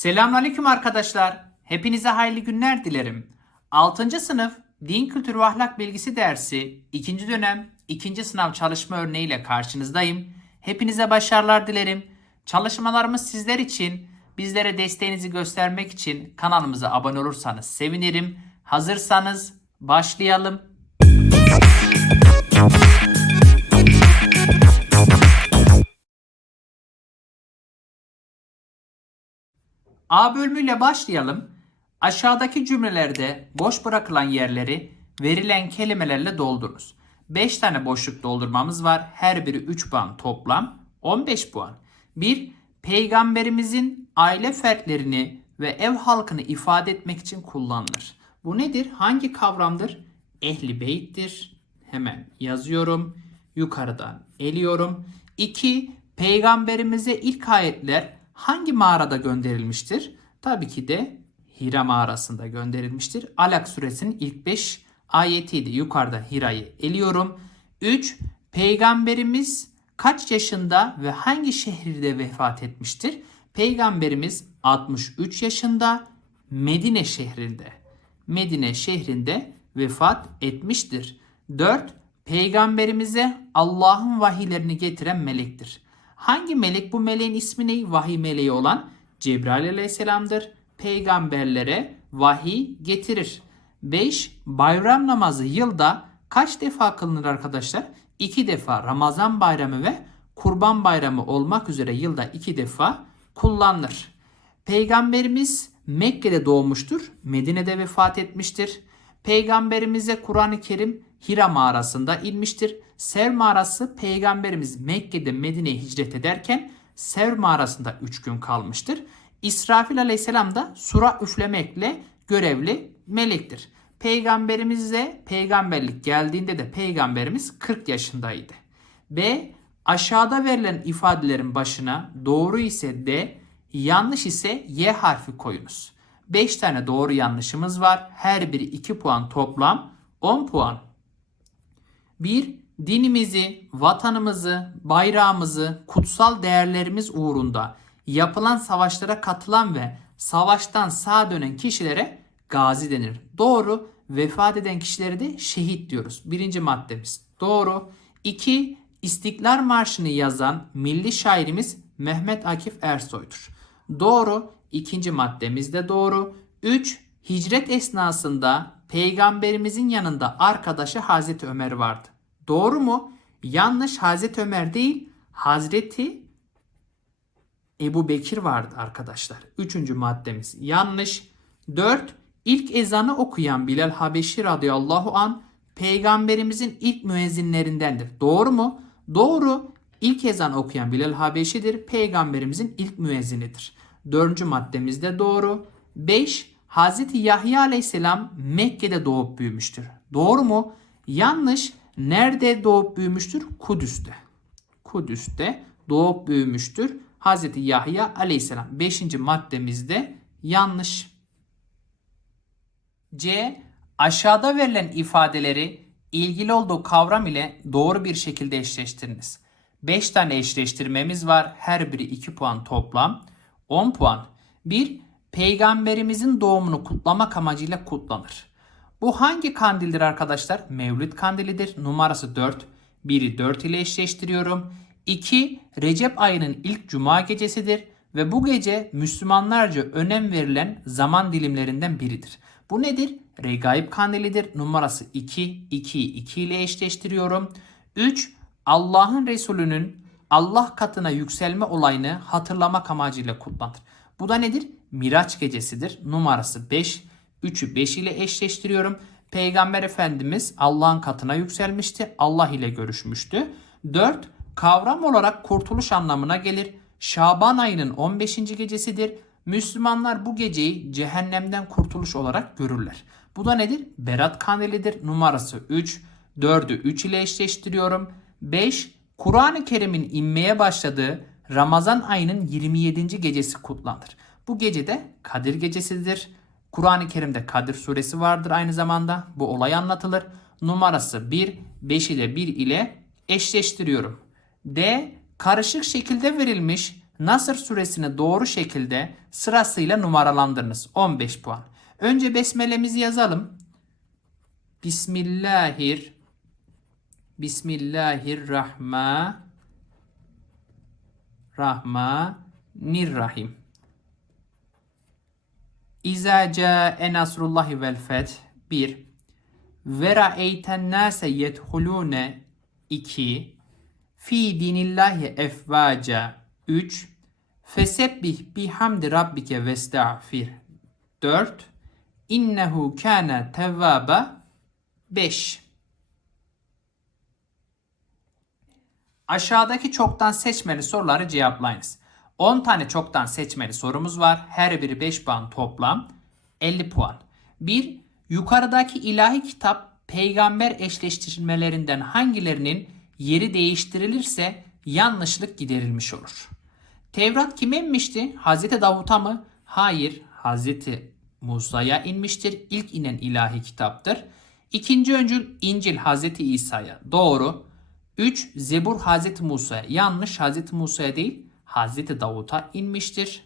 Selamünaleyküm arkadaşlar. Hepinize hayırlı günler dilerim. 6. sınıf Din Kültürü ve Ahlak Bilgisi dersi 2. dönem 2. sınav çalışma örneğiyle karşınızdayım. Hepinize başarılar dilerim. Çalışmalarımız sizler için, bizlere desteğinizi göstermek için kanalımıza abone olursanız sevinirim. Hazırsanız başlayalım. A bölümüyle başlayalım. Aşağıdaki cümlelerde boş bırakılan yerleri verilen kelimelerle doldurunuz. 5 tane boşluk doldurmamız var. Her biri 3 puan toplam 15 puan. 1. Peygamberimizin aile fertlerini ve ev halkını ifade etmek için kullanılır. Bu nedir? Hangi kavramdır? Ehli beyttir. Hemen yazıyorum. Yukarıdan eliyorum. 2. Peygamberimize ilk ayetler hangi mağarada gönderilmiştir? Tabii ki de Hira mağarasında gönderilmiştir. Alak suresinin ilk 5 ayetiydi. Yukarıda Hira'yı eliyorum. 3. Peygamberimiz kaç yaşında ve hangi şehirde vefat etmiştir? Peygamberimiz 63 yaşında Medine şehrinde. Medine şehrinde vefat etmiştir. 4. Peygamberimize Allah'ın vahiylerini getiren melektir. Hangi melek? Bu meleğin ismi ne? Vahiy meleği olan Cebrail aleyhisselamdır. Peygamberlere vahiy getirir. 5. Bayram namazı yılda kaç defa kılınır arkadaşlar? 2 defa Ramazan bayramı ve Kurban bayramı olmak üzere yılda 2 defa kullanılır. Peygamberimiz Mekke'de doğmuştur. Medine'de vefat etmiştir. Peygamberimize Kur'an-ı Kerim Hira mağarasında inmiştir. Sev mağarası peygamberimiz Mekke'de Medine'ye hicret ederken Sev mağarasında 3 gün kalmıştır. İsrafil aleyhisselam da sura üflemekle görevli melektir. Peygamberimize peygamberlik geldiğinde de peygamberimiz 40 yaşındaydı. B. Aşağıda verilen ifadelerin başına doğru ise D, yanlış ise Y harfi koyunuz. 5 tane doğru yanlışımız var. Her biri 2 puan toplam 10 puan. 1. Dinimizi, vatanımızı, bayrağımızı, kutsal değerlerimiz uğrunda yapılan savaşlara katılan ve savaştan sağ dönen kişilere gazi denir. Doğru. Vefat eden kişilere de şehit diyoruz. Birinci maddemiz. Doğru. 2. İstiklal Marşı'nı yazan milli şairimiz Mehmet Akif Ersoy'dur. Doğru. İkinci maddemiz de doğru. 3. Hicret esnasında peygamberimizin yanında arkadaşı Hazreti Ömer vardı. Doğru mu? Yanlış Hazreti Ömer değil, Hazreti Ebu Bekir vardı arkadaşlar. Üçüncü maddemiz yanlış. 4. İlk ezanı okuyan Bilal Habeşi radıyallahu an peygamberimizin ilk müezzinlerindendir. Doğru mu? Doğru. İlk ezan okuyan Bilal Habeşi'dir. Peygamberimizin ilk müezzinidir. Dördüncü maddemiz de doğru. 5. Hazreti Yahya aleyhisselam Mekke'de doğup büyümüştür. Doğru mu? Yanlış. Nerede doğup büyümüştür? Kudüs'te. Kudüs'te doğup büyümüştür. Hazreti Yahya aleyhisselam. Beşinci maddemizde yanlış. C. Aşağıda verilen ifadeleri ilgili olduğu kavram ile doğru bir şekilde eşleştiriniz. 5 tane eşleştirmemiz var. Her biri 2 puan toplam. 10 puan. 1. Peygamberimizin doğumunu kutlamak amacıyla kutlanır. Bu hangi kandildir arkadaşlar? Mevlüt kandilidir. Numarası 4. Biri 4 ile eşleştiriyorum. 2. Recep ayının ilk cuma gecesidir ve bu gece Müslümanlarca önem verilen zaman dilimlerinden biridir. Bu nedir? Regaib kandilidir. Numarası 2. 2 2 ile eşleştiriyorum. 3. Allah'ın Resulü'nün Allah katına yükselme olayını hatırlamak amacıyla kutlanır. Bu da nedir? Miraç gecesidir. Numarası 5. 3'ü 5 ile eşleştiriyorum. Peygamber Efendimiz Allah'ın katına yükselmişti. Allah ile görüşmüştü. 4. Kavram olarak kurtuluş anlamına gelir. Şaban ayının 15. gecesidir. Müslümanlar bu geceyi cehennemden kurtuluş olarak görürler. Bu da nedir? Berat kandilidir. Numarası 3. 4'ü 3 ile eşleştiriyorum. 5. Kur'an-ı Kerim'in inmeye başladığı Ramazan ayının 27. gecesi kutlanır. Bu gece de Kadir gecesidir. Kur'an-ı Kerim'de Kadir suresi vardır aynı zamanda. Bu olay anlatılır. Numarası 1, 5 ile 1 ile eşleştiriyorum. D. Karışık şekilde verilmiş Nasır suresini doğru şekilde sırasıyla numaralandırınız. 15 puan. Önce besmelemizi yazalım. Bismillahir Bismillahirrahman Rahmanirrahim. İza ca'e nasrullahi vel feth 1. Ve ra'eyten nase yedhulune 2. Fi dinillahi efvaca 3. Fesebbih bihamdi rabbike vestağfir 4. İnnehu kana tevvaba 5. Aşağıdaki çoktan seçmeli soruları cevaplayınız. 10 tane çoktan seçmeli sorumuz var. Her biri 5 puan toplam 50 puan. 1. Yukarıdaki ilahi kitap peygamber eşleştirmelerinden hangilerinin yeri değiştirilirse yanlışlık giderilmiş olur. Tevrat kime inmişti? Hazreti Davut'a mı? Hayır, Hazreti Musa'ya inmiştir. İlk inen ilahi kitaptır. İkinci öncül İncil Hazreti İsa'ya. Doğru. 3. Zebur Hazreti Musa'ya. Yanlış Hazreti Musa'ya değil Hazreti Davut'a inmiştir.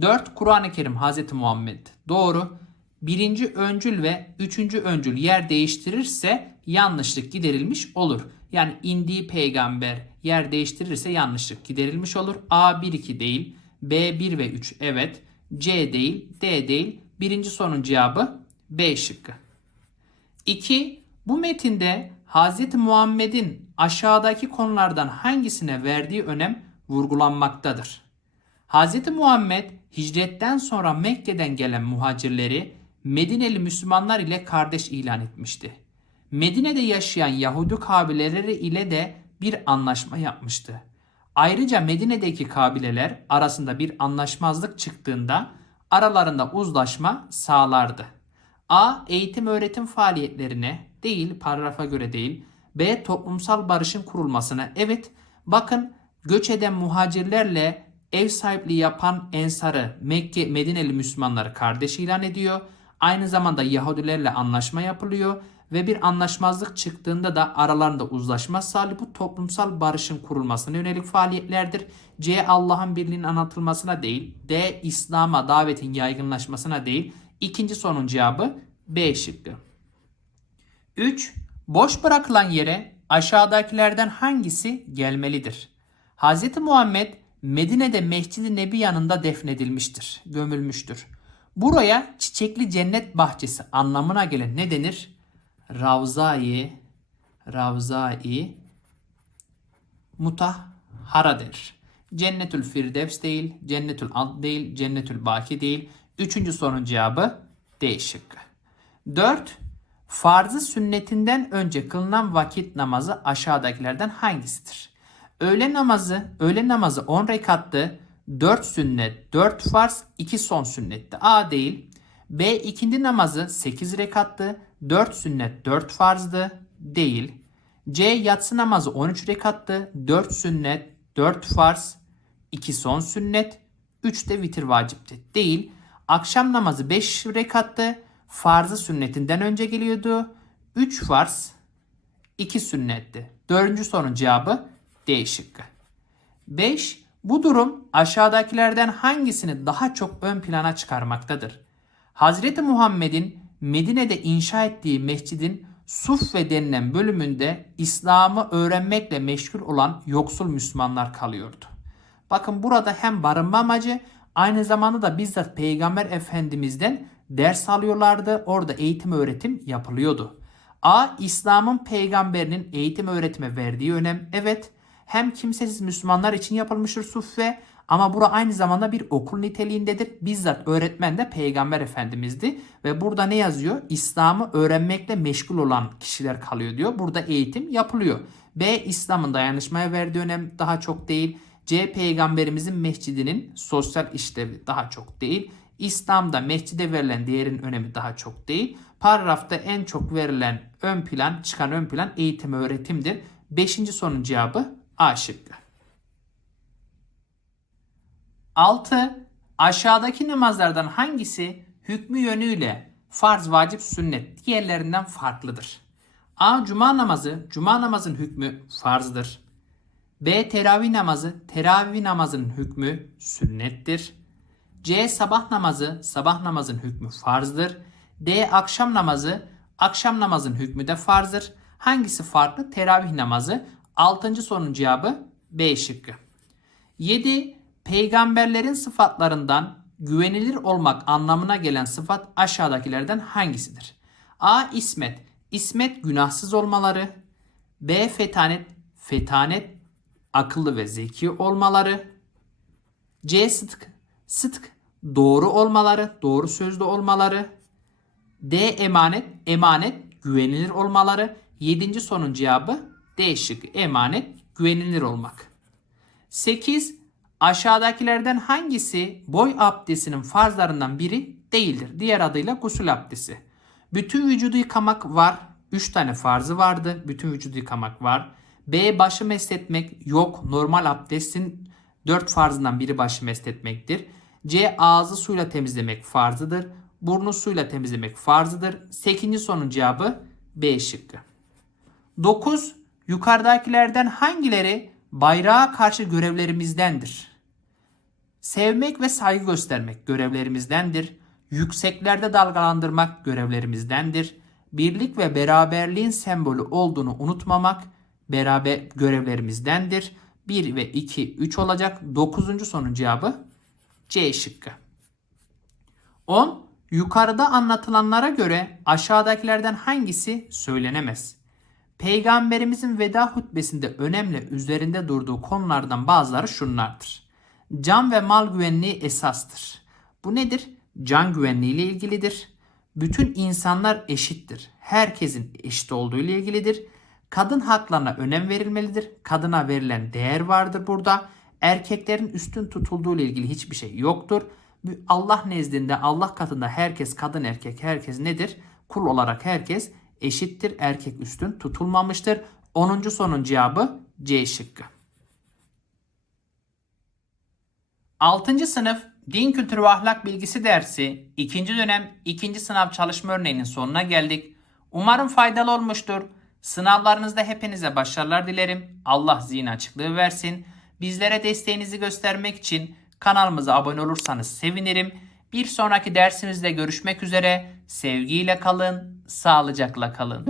4. Kur'an-ı Kerim Hazreti Muhammed. Doğru. Birinci öncül ve üçüncü öncül yer değiştirirse yanlışlık giderilmiş olur. Yani indiği peygamber yer değiştirirse yanlışlık giderilmiş olur. A 1-2 değil. B 1 ve 3 evet. C değil. D değil. Birinci sorunun cevabı B şıkkı. 2. Bu metinde Hz. Muhammed'in aşağıdaki konulardan hangisine verdiği önem vurgulanmaktadır. Hz. Muhammed hicretten sonra Mekke'den gelen muhacirleri Medineli Müslümanlar ile kardeş ilan etmişti. Medine'de yaşayan Yahudi kabileleri ile de bir anlaşma yapmıştı. Ayrıca Medine'deki kabileler arasında bir anlaşmazlık çıktığında aralarında uzlaşma sağlardı. A. Eğitim öğretim faaliyetlerine değil paragrafa göre değil. B. Toplumsal barışın kurulmasına. Evet bakın göç eden muhacirlerle ev sahipliği yapan Ensar'ı Mekke Medineli Müslümanları kardeş ilan ediyor. Aynı zamanda Yahudilerle anlaşma yapılıyor ve bir anlaşmazlık çıktığında da aralarında uzlaşma sağlıyor. Bu toplumsal barışın kurulmasına yönelik faaliyetlerdir. C. Allah'ın birliğinin anlatılmasına değil. D. İslam'a davetin yaygınlaşmasına değil. İkinci sorunun cevabı B şıkkı. 3. Boş bırakılan yere aşağıdakilerden hangisi gelmelidir? Hz. Muhammed Medine'de Mescid-i Nebi yanında defnedilmiştir, gömülmüştür. Buraya çiçekli cennet bahçesi anlamına gelen ne denir? Ravzai, Ravzai mutahhara denir. Cennetül Firdevs değil, Cennetül Ad değil, Cennetül Baki değil. Üçüncü sorunun cevabı D şıkkı. 4. Farzı sünnetinden önce kılınan vakit namazı aşağıdakilerden hangisidir? Öğle namazı, öğle namazı 10 rekattı. 4 sünnet, 4 farz, 2 son sünnetti. A değil. B ikindi namazı 8 rekattı. 4 sünnet, 4 farzdı. Değil. C yatsı namazı 13 rekattı. 4 sünnet, 4 farz, 2 son sünnet, 3 de vitir vacipti. Değil. Akşam namazı 5 rekattı. Farzı sünnetinden önce geliyordu. 3 farz, 2 sünnetti. Dördüncü sorunun cevabı D şıkkı. 5. Bu durum aşağıdakilerden hangisini daha çok ön plana çıkarmaktadır? Hazreti Muhammed'in Medine'de inşa ettiği mescidin Suffe denilen bölümünde İslam'ı öğrenmekle meşgul olan yoksul Müslümanlar kalıyordu. Bakın burada hem barınma amacı aynı zamanda da bizzat Peygamber Efendimiz'den ders alıyorlardı. Orada eğitim öğretim yapılıyordu. A. İslam'ın peygamberinin eğitim öğretime verdiği önem. Evet hem kimsesiz Müslümanlar için yapılmıştır suffe ama bura aynı zamanda bir okul niteliğindedir. Bizzat öğretmen de Peygamber Efendimiz'di. Ve burada ne yazıyor? İslam'ı öğrenmekle meşgul olan kişiler kalıyor diyor. Burada eğitim yapılıyor. B. İslam'ın dayanışmaya verdiği önem daha çok değil. C. Peygamberimizin mescidinin sosyal işlevi daha çok değil. İslam'da mescide verilen değerin önemi daha çok değil. Paragrafta en çok verilen ön plan, çıkan ön plan eğitim öğretimdir. Beşinci sorunun cevabı A şıkkı. 6. Aşağıdaki namazlardan hangisi hükmü yönüyle farz, vacip, sünnet diğerlerinden farklıdır? A. Cuma namazı. Cuma namazın hükmü farzdır. B. Teravih namazı. Teravih namazının hükmü sünnettir. C. Sabah namazı. Sabah namazın hükmü farzdır. D. Akşam namazı. Akşam namazın hükmü de farzdır. Hangisi farklı? Teravih namazı. Altıncı sorunun cevabı B şıkkı. 7. Peygamberlerin sıfatlarından güvenilir olmak anlamına gelen sıfat aşağıdakilerden hangisidir? A. İsmet. İsmet günahsız olmaları. B. Fetanet. Fetanet akıllı ve zeki olmaları. C. Sıdk. Sıdk doğru olmaları, doğru sözlü olmaları. D. Emanet. Emanet güvenilir olmaları. Yedinci sorunun cevabı D şıkkı. Emanet güvenilir olmak. 8. Aşağıdakilerden hangisi boy abdestinin farzlarından biri değildir? Diğer adıyla gusül abdesti. Bütün vücudu yıkamak var. 3 tane farzı vardı. Bütün vücudu yıkamak var. B. Başı mesletmek yok. Normal abdestin 4 farzından biri başı mesletmektir. C. Ağzı suyla temizlemek farzıdır. Burnu suyla temizlemek farzıdır. 8. sorunun cevabı B şıkkı. 9. Yukarıdakilerden hangileri bayrağa karşı görevlerimizdendir? Sevmek ve saygı göstermek görevlerimizdendir. Yükseklerde dalgalandırmak görevlerimizdendir. Birlik ve beraberliğin sembolü olduğunu unutmamak beraber görevlerimizdendir. 1 ve 2 3 olacak. 9. sorunun cevabı C şıkkı. 10. Yukarıda anlatılanlara göre aşağıdakilerden hangisi söylenemez? Peygamberimizin veda hutbesinde önemli üzerinde durduğu konulardan bazıları şunlardır. Can ve mal güvenliği esastır. Bu nedir? Can güvenliği ile ilgilidir. Bütün insanlar eşittir. Herkesin eşit olduğu ile ilgilidir. Kadın haklarına önem verilmelidir. Kadına verilen değer vardır burada. Erkeklerin üstün tutulduğu ile ilgili hiçbir şey yoktur. Allah nezdinde, Allah katında herkes kadın erkek herkes nedir? Kul olarak herkes eşittir. Erkek üstün tutulmamıştır. 10. sorunun cevabı C şıkkı. 6. sınıf Din Kültürü ve Ahlak Bilgisi dersi 2. dönem 2. sınav çalışma örneğinin sonuna geldik. Umarım faydalı olmuştur. Sınavlarınızda hepinize başarılar dilerim. Allah zihin açıklığı versin. Bizlere desteğinizi göstermek için kanalımıza abone olursanız sevinirim. Bir sonraki dersimizde görüşmek üzere. Sevgiyle kalın, sağlıcakla kalın.